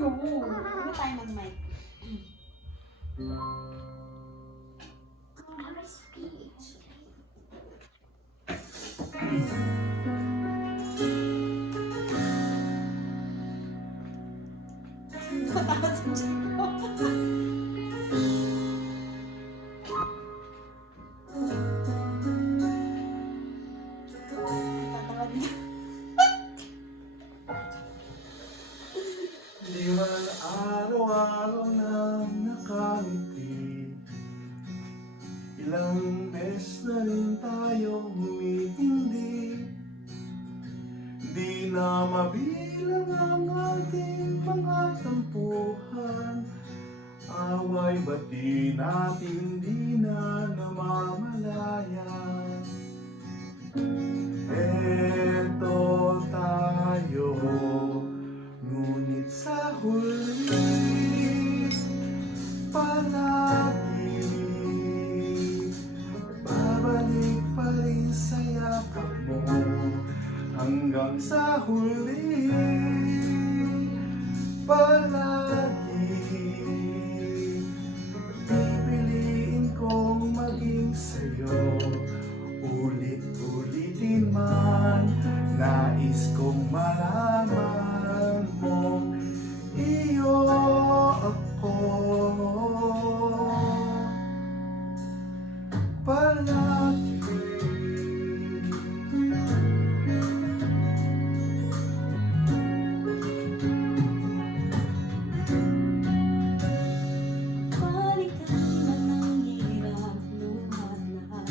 no. Ano tayo ng mic? Matakas ang chan ko. Tatawad niya. Di man araw-araw na nakangiti, ilang beses na rin tayo humihindi. Di na mabilang ang ating mga tampuhan, away ba't di natin di na namamalayan. Eto tayo, ngunit sa huli palagi babalik pa rin sa yakap mo. Hanggang sa huli palagi pipiliin kong maging sa'yo. Ulit-ulitin man, nais kong malaman mo, iyo ako palagi. Balikan man ang hirap, luhat-lahat.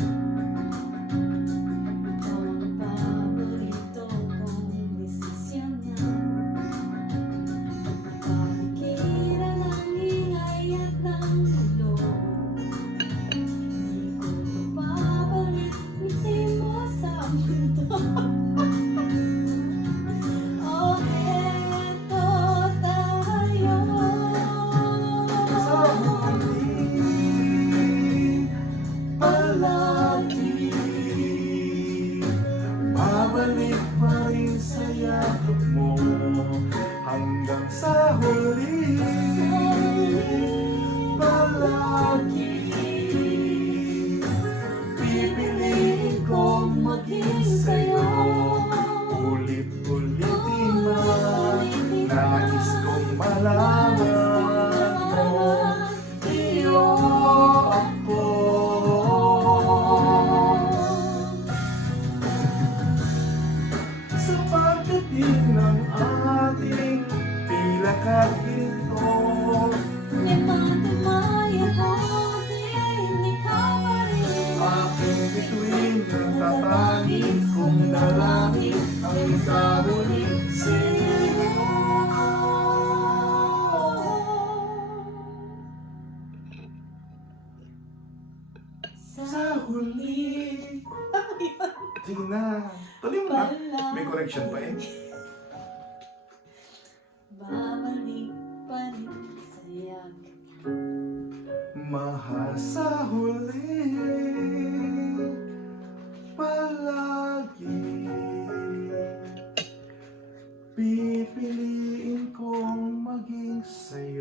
Ikaw ang paborito kong desisyon na. Pagkalikiran ng ingay at ng ulo, di ko papalit, ngiti mo sa mundo. Oh, eto tayo. Sa huli palagi babalik pa rin sa yakap mo. Hanggang sa huli palagi pipiliin kong maging sa'yo. Ulit-ulitin man, nais kong malaman mo, iyo ako. Sa pagdating ng ating tila kaginto, Limang tumaya ko, hindi ka pa rin. aking bituin ng tatangin kong dalangin ang sa huli sa'yo. Sa huli. Sige na. Tuloy mo na. May correction pa eh. Babalik pa rin sa yakap. Mahal sa huli palagi pipiliin kong maging sa'yo.